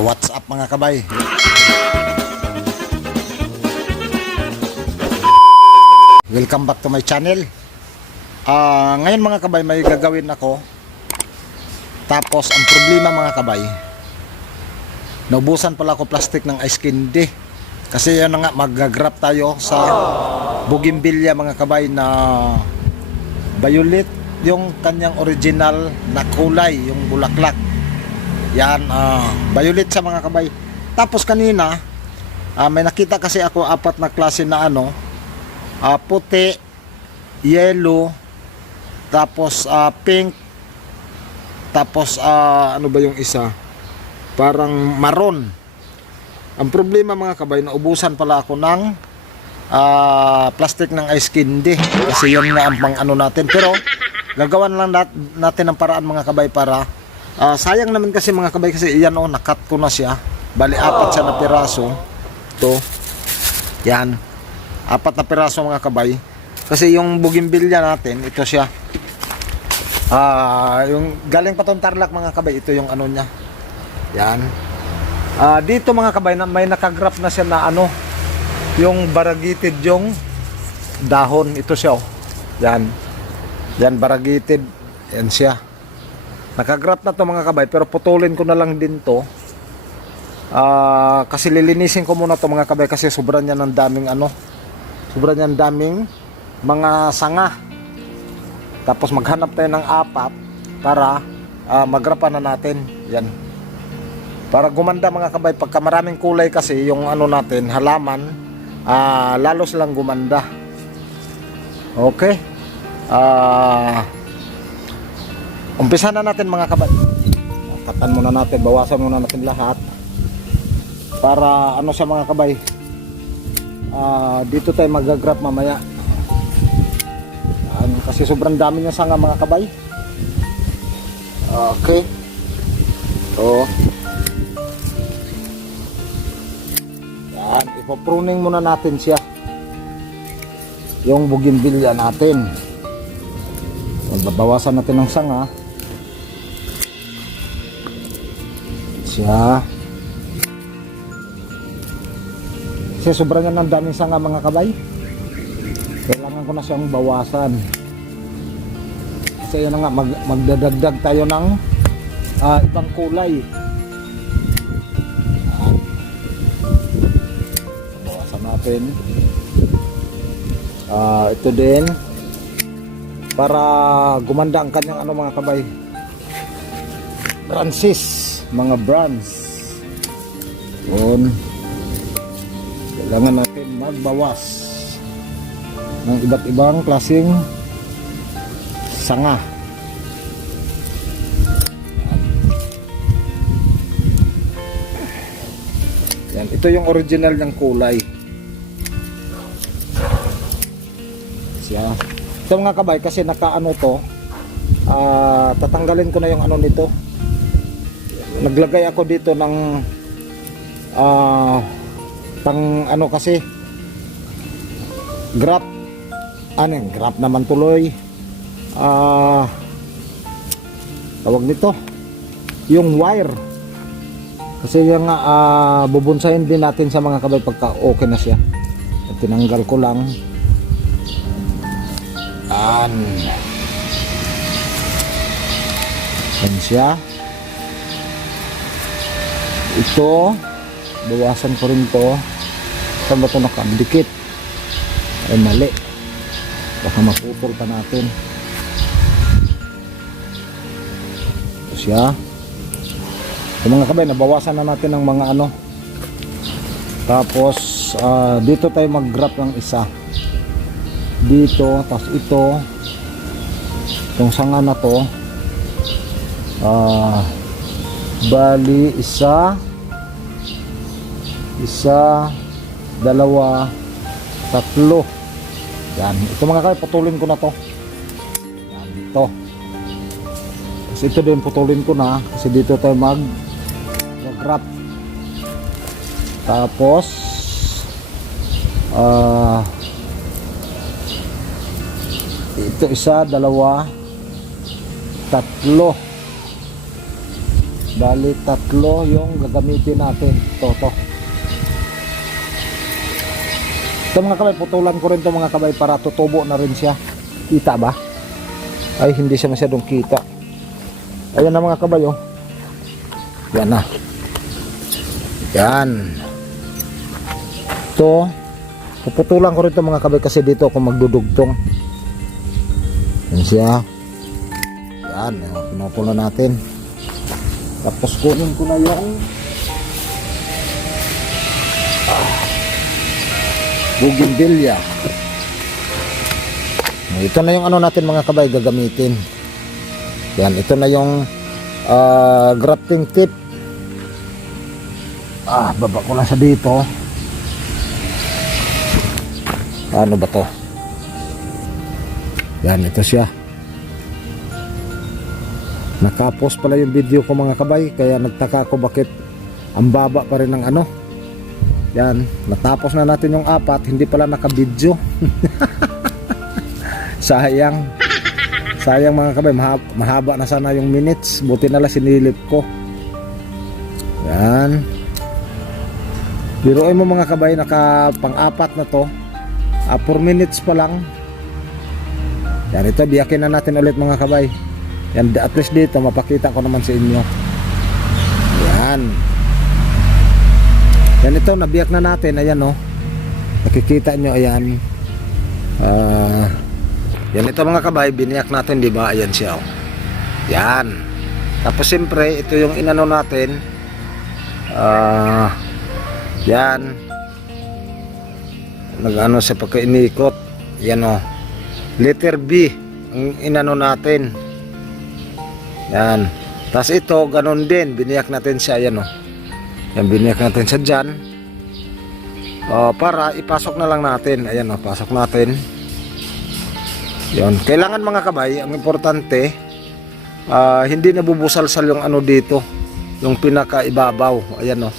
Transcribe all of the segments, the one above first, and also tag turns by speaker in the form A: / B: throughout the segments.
A: What's up mga kabay? Welcome back to my channel. Ah, ngayon mga kabay may gagawin ako. Tapos ang problema mga kabay, naubusan pala ako plastic ng ice candy. Kasi yan nga mag-grab tayo sa bougainvillea mga kabay na violet yung kanyang original na kulay, yung bulaklak. Yan, ah, violet sa mga kabay. Tapos kanina, ah, may nakita kasi ako apat na klase na ano, ah, puti, yellow, tapos ah, pink, tapos ah, ano ba yung isa? Parang maroon. Ang problema mga kabay, naubusan pala ako ng ah, plastic ng ice candy. Kasi yun nga ang pang ano natin. Pero gagawan lang nat- natin ng paraan mga kabay para ah, sayang naman kasi mga kabay kasi yan oh, nakat ko na siya. Bali apat siya na piraso. To. Yan. Apat na piraso mga kabay. Kasi yung bougainvillea natin, ito siya. Ah, yung galing pa tong Tarlac mga kabay, ito yung ano niya. Yan. Ah, dito mga kabay, na, may nakagraph na siya na ano, yung baragitid yung dahon. Ito siya oh. Yan. Yan, baragitid. Yan siya. Nakagraph na to mga kabay, pero putulin ko na lang din to. Ah, kasi lilinisin ko muna to mga kabay kasi sobrang niya ng daming ano. Sobrang niya ng daming mga sanga. Tapos maghanap tayo ng apat para ah, magrapan na natin. Yan. Para gumanda mga kabay, pagka maraming kulay kasi yung ano natin, halaman, ah, lalo silang gumanda. Okay? Ah, umpisa na natin mga kabay. Katan muna natin, bawasan muna natin lahat. Para ano sa mga kabay, ah, dito tayo magagrap mamaya. Yan, kasi sobrang dami niya sanga mga kabay. Okay. So, yan, ipopruning muna natin siya. Yung bougainvillea natin. Babawasan natin ng sanga. Siya. Kasi sobrang yan ng daming sanga mga kabay. Kailangan ko na siyang bawasan. Kasi yun nga, mag, magdadagdag tayo ng ah, ibang kulay. Bawasan natin. Ah, ito din. Para gumanda ang kanyang ano mga kabay. Branches. Mga brands. Yun. Kailangan natin magbawas ng iba't ibang klaseng sanga. Yan, ito yung original ng kulay. Siya. Ito mga kabay kasi nakaano to. ah tatanggalin ko na yung ano nito. Naglagay ako dito ng ah pang ano kasi grab. Ano yung grab naman tuloy. Ah tawag nito? Yung wire. Kasi yung nga ah, bubunsayin din natin sa mga kabay pagka okay na siya. At tinanggal ko lang. An yan siya ito bawasan ko rin to. Saan ba ito nakadikit? Ay mali. Baka maputol pa natin. Ito siya. So mga kabay nabawasan na natin ng mga ano. Tapos ah, dito tayo mag grab ng isa. Dito tapos ito. Itong sanga na to. Ah bali isa isa dalawa tatlo. Yan. Ito mga kaya putulin ko na to. Yan ito. Kasi ito din putulin ko na. Kasi dito tayo mag mag wrap tapos ah ito isa dalawa tatlo. Bali, tatlo yung gagamitin natin. Ito, to. Ito mga kabay, putulan ko rin to mga kabay para tutubo na rin siya. Kita ba? Ay, hindi siya masyadong kita. Ayan na mga kabay, oh. Yan na. Yan. Ito, puputulan ko rin to mga kabay kasi dito ako magdudugtong. Yan siya. Yan, yung pinupula natin. Tapos kunin ko na yung bougainvillea. Ito na yung ano natin mga kabay gagamitin. Yan, ito na yung ah, grafting tip. Ah, baba ko lang sa dito. Ano ba to? Yan, ito siya. Nakapos pala yung video ko mga kabay kaya nagtaka ako bakit ang baba pa rin ng ano. Yan, natapos na natin yung apat, hindi pala nakabidyo. Sayang. Sayang mga kabay, mahaba, mahaba na sana yung minutes. Buti na lang sinilip ko. Yan. Biruin mo mga kabay, naka pang-apat na to. 4 minutes pa lang. Yan, ito, biyakin na natin ulit mga kabay. Yan, at least dito, mapakita ko naman sa inyo. Yan. Yan ito, nabiyak na natin. Ayan, oh. Nakikita nyo, ayan. Ah, yan ito mga kabay, biniyak natin, di ba? Ayan siya, oh. Yan. Tapos, siyempre, ito yung inano natin. Ah, yan. Nag-ano sa pagka-inikot. Yan, oh. Letter B, ang inano natin. Yan. Tapos ito, ganun din. Biniyak natin siya. Yan o. Yan, biniyak natin siya dyan. O, para ipasok na lang natin. Ayan o, pasok natin. Yan. Kailangan mga kabay, ang importante, ah, hindi nabubusalsal yung ano dito. Yung pinakaibabaw. Ayan o.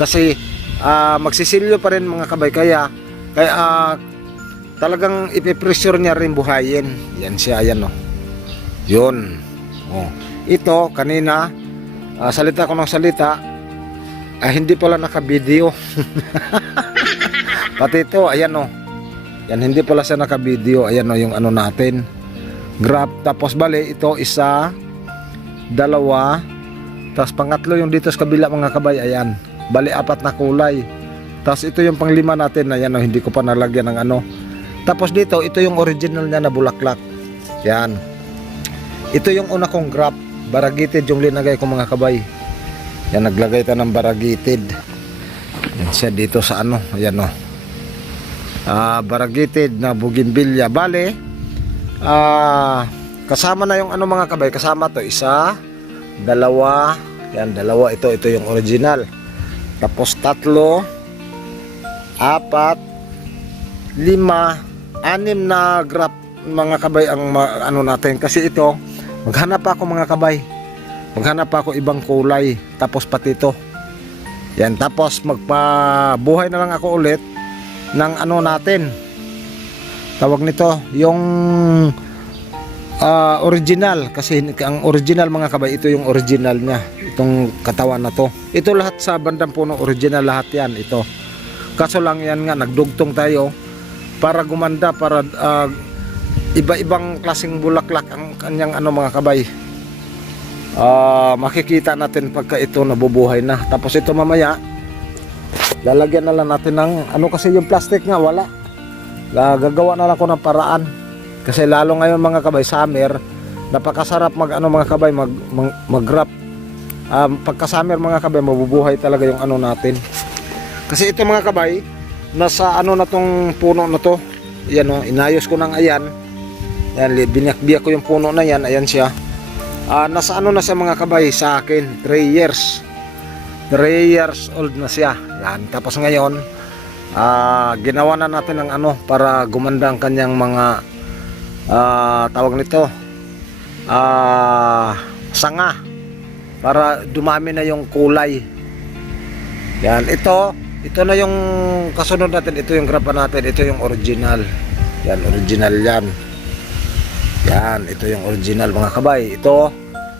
A: Kasi, ah, magsisilyo pa rin mga kabay. Kaya, kaya, ah, talagang ipipressure niya rin buhayin. Yan siya, ayan o. Yun. Oh. Ito, kanina, ah, salita ko ng salita, ah, hindi pala naka-video. Pati ito, ayan o. Yan, hindi pala siya naka-video. Ayan o, yung ano natin. Grab. Tapos bali, ito isa, dalawa, tapos pangatlo yung dito sa kabila mga kabay. Ayan. Bali, apat na kulay. Tapos ito yung panglima natin. Ayan o, hindi ko pa nalagyan ng ano. Tapos dito, ito yung original niya na bulaklak. Yan. Ito yung una kong graph. Baragitid yung linagay ko mga kabay. Yan, naglagay tayo ng baragitid. Yan siya dito sa ano. Ayan o. Ah, baragitid na bougainvillea. Bale, ah, kasama na yung ano mga kabay. Kasama to Isa, dalawa. Yan, dalawa. Ito, ito yung original. Tapos tatlo, apat, lima, anim na graph mga kabay ang ano natin kasi ito maghanap ako mga kabay maghanap ako ibang kulay tapos pati ito. Yan tapos magpabuhay na lang ako ulit ng ano natin. Tawag nito yung ah, original. Kasi ang original mga kabay ito yung original niya itong katawan na to. Ito lahat sa bandang puno original lahat yan ito. Kaso lang yan nga nagdugtong tayo para gumanda para ah, iba-ibang klaseng bulaklak ang kanyang ano mga kabay Ah, makikita natin pagka ito nabubuhay na. Tapos ito mamaya lalagyan na lang natin ng ano kasi yung plastic nga wala. La- gagawa na lang ako ng paraan. Kasi lalo ngayon mga kabay summer napakasarap mag ano mga kabay mag mag, mag wrap. um, pagka summer mga kabay mabubuhay talaga yung ano natin. Kasi ito mga kabay nasa ano na tong puno na to. Yan o inayos ko ng ayan. Yan binyak-biyak ko yung puno na yan. Ayan siya Ah, nasa ano na siya mga kabay? Sa akin 3 years. 3 years old na siya. Yan tapos ngayon ah, ginawa na natin ng ano para gumanda ang kanyang mga ah, tawag nito ah, sanga. Para dumami na yung kulay. Yan ito ito na yung kasunod natin. Ito yung grapa natin. Ito yung original. Yan original yan yan ito yung original mga kabay ito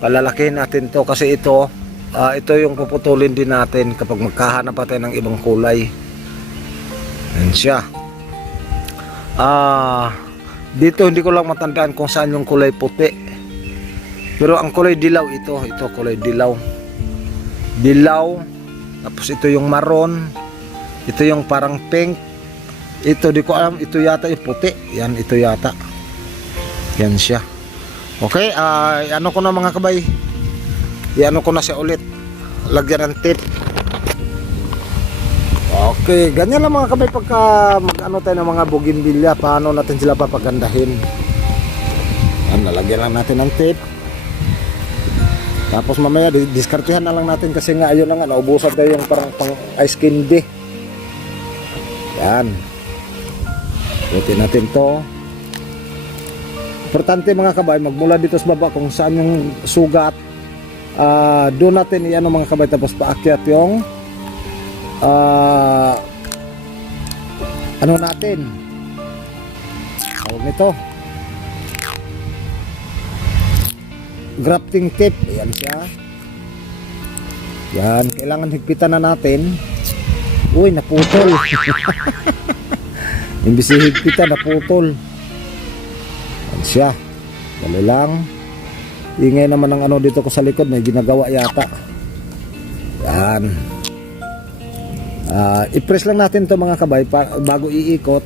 A: palalakihin natin to kasi ito ah, ito yung puputulin din natin kapag magkahanap pa tayo ng ibang kulay. Yan siya. Ah, dito hindi ko lang matandaan kung saan yung kulay puti. Pero ang kulay dilaw ito, ito kulay dilaw. Dilaw. Tapos ito yung maroon. Ito yung parang pink. Ito di ko alam, ito yata yung puti. Yan, ito yata. Yan siya. Okay, ah, ano ko na mga kabay. Iano ko na siya ulit. Lagyan ng tip. Okay, ganyan lang mga kabay pagka mag-ano tayo ng mga bougainvillea, paano natin sila papagandahin. Yan, nalagyan lang natin ng tip. Tapos mamaya di- diskartehan na lang natin kasi nga ayun na nga naubusan tayo yung parang pang ice candy. Yan. Buti natin to. Importante mga kabay, magmula dito sa baba kung saan yung sugat. Ah, doon natin iano mga kabay tapos paakyat yung ah ano natin? Tawag nito. Grafting tip. Ayan siya. Yan. Kailangan higpitan na natin. Uy, naputol. Imbis higpitan, naputol. Siya. Dali lang. Ingay naman ng ano dito ko sa likod. May ginagawa yata. Yan. Ah, i-press lang natin to mga kabay pa, bago iikot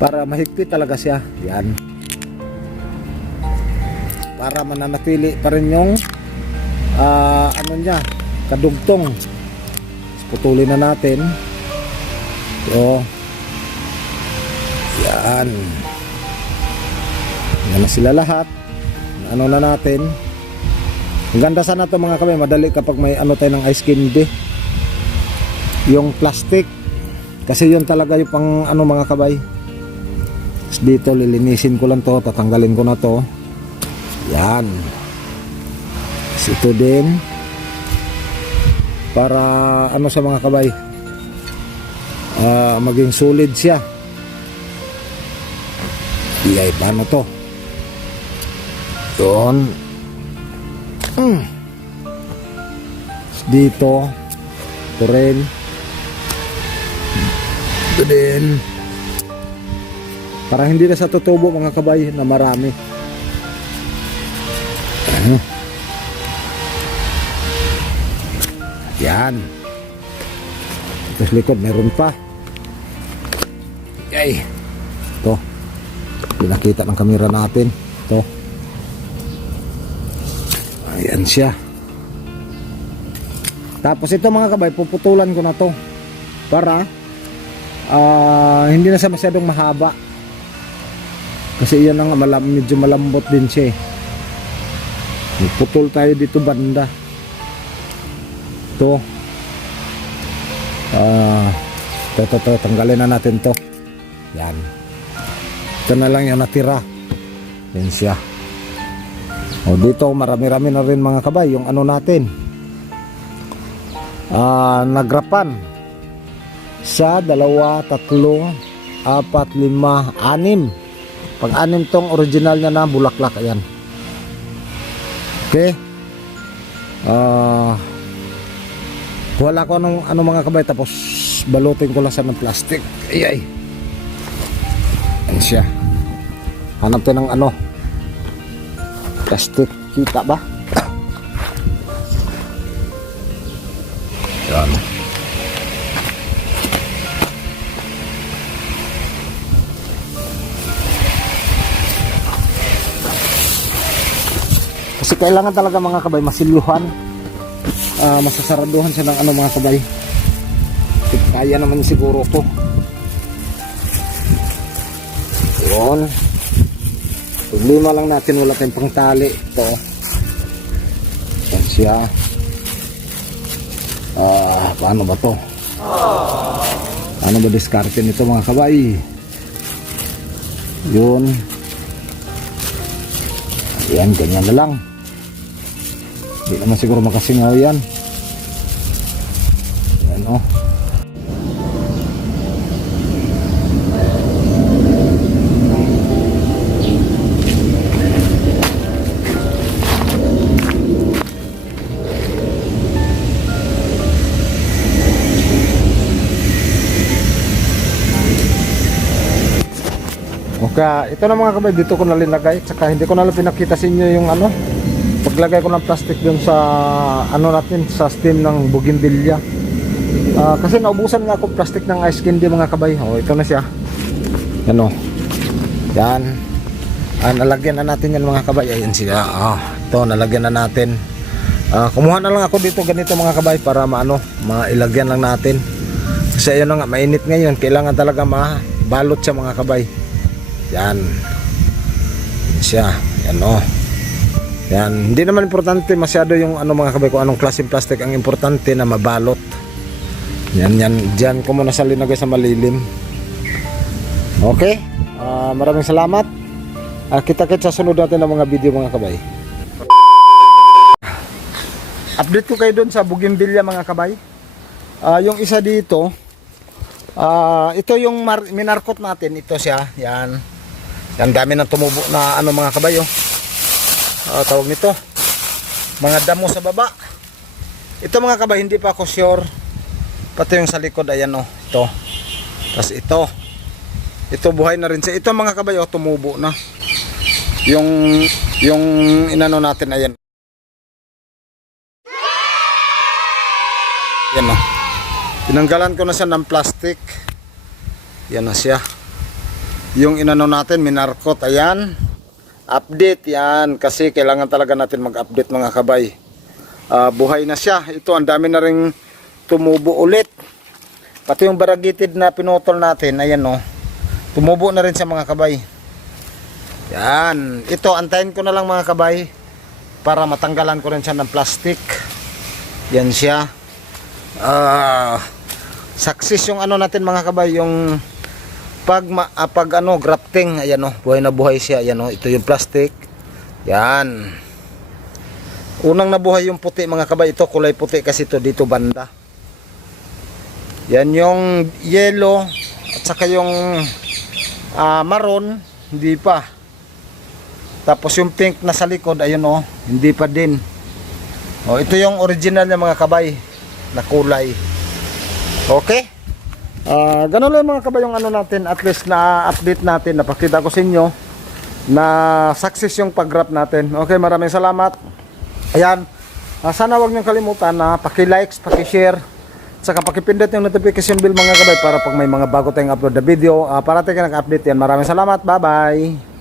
A: para mahigpit talaga siya. Yan. Para mananatili pa rin yung ah, ano niya, kadugtong. Putulin na natin. So, yan. Yan na sila lahat. Ano na natin. Ang ganda sana to mga kabay, madali kapag may ano tayo ng ice candy yung plastic. Kasi yun talaga yung pang ano mga kabay. Dito lilinisin ko lang to. Tatanggalin ko na to. Yan. Ito din. Para ano sa mga kabay? Ah, maging solid siya. Iyay paano to yun mm. Tapos dito ito rin ito din. Para hindi na sa tutubo mga kabay na marami. Ano? Yan. Sa likod, meron pa. Yay. Ito. Pinakita ng kamera natin. Ito. Ayan siya. Tapos ito mga kabay, puputulan ko na to. Para ah hindi na siya masyadong mahaba. Kasi yan nga malam, medyo malambot din siya eh. Putol tayo dito banda. To ah to, to, to, tanggalin na natin to. Yan. Ito na lang yung natira. Yan siya o dito marami-rami na rin mga kabay yung ano natin ah nagrapan sa dalawa, tatlo, apat, lima, anim. Pag anim tong original niya na bulaklak, ayan. Okay. Ah, wala ko anong ano mga kabay tapos balutin ko lang sa ng plastic. Ay ay. Ayan siya. Hanapin ng ano. Plastic. Kita ba? Yan. Kasi kailangan talaga mga kabay masiluhan. Ah, masasaraduhan siya ng ano mga kabay. Kaya naman siguro to. Yun. Problema lang natin wala tayong pangtali. Ito. Yan siya. Ah, paano ba to? Paano ba diskarte nito mga kabay? Yun. Yan, ganyan na lang. Hindi naman siguro makasingaw. Yan Kaya ito na mga kabay, dito ko na linagay. Tsaka hindi ko na lang pinakita sa inyo yung ano. Paglagay ko ng plastic dun sa ano natin, sa steam ng bougainvillea. Ah, kasi naubusan nga ako plastic ng ice candy mga kabay. Oh, ito na siya. Yan o. Yan. Ah, nalagyan na natin yan mga kabay. Ayan siya. Ah, ito, nalagyan na natin. Ah, kumuha na lang ako dito ganito mga kabay para maano, mailagyan lang natin. Kasi ayun na nga, mainit ngayon. Kailangan talaga mabalot siya mga kabay. Yan. Yan siya. Yan o. Yan. Hindi naman importante masyado yung ano mga kabay kung anong klaseng plastic. Ang importante na mabalot. Yan, yan. Diyan ko muna sa linagay sa malilim. Okay. Ah, maraming salamat. Ah, kita-kits sa sunod natin ng mga video mga kabay. Update ko kayo doon sa Bougainvillea mga kabay. Ah, yung isa dito, ah, ito yung minarkot natin. Ito siya. Yan. Yan dami ng tumubo na ano mga kabay. Oh. Ah, tawag nito. Mga damo sa baba. Ito mga kabay, hindi pa ako sure. Pati yung sa likod, ayan oh. Ito. Tapos ito. Ito buhay na rin siya. Ito mga kabay, oh, tumubo na. Yung, yung inano natin, ayan. Yan o. Tinanggalan ko na siya ng plastic. Yan na siya. Yung inano natin, minarkot. Ayan. Update yan. Kasi kailangan talaga natin mag-update mga kabay. Ah, buhay na siya. Ito, ang dami na rin tumubo ulit. Pati yung baragitid na pinutol natin. Ayan o. Tumubo na rin siya mga kabay. Yan. Ito, antayin ko na lang mga kabay. Para matanggalan ko rin siya ng plastic. Yan siya ah success yung ano natin mga kabay yung pag ma, ah, pag ano grafting ayan oh buhay na buhay siya ayan oh ito yung plastic. Yan. Unang nabuhay yung puti mga kabay ito kulay puti kasi ito dito banda. Yan yung yellow at saka yung ah, maroon hindi pa. Tapos yung pink na sa likod ayun oh hindi pa din. Oh ito yung original ng mga kabay na kulay. Okay? Ah, ganun lang mga kabay yung ano natin, at least na update natin, napakita ko sa inyo na success yung pag-wrap natin. Okay, maraming salamat. Ayan. Ah, sana wag niyo kalimutan na paki-likes, paki-share, saka paki-pindot yung notification bell mga kabay para pag may mga bago tayong upload na video, ah, para tayo nag-update yan. Maraming salamat. Bye-bye.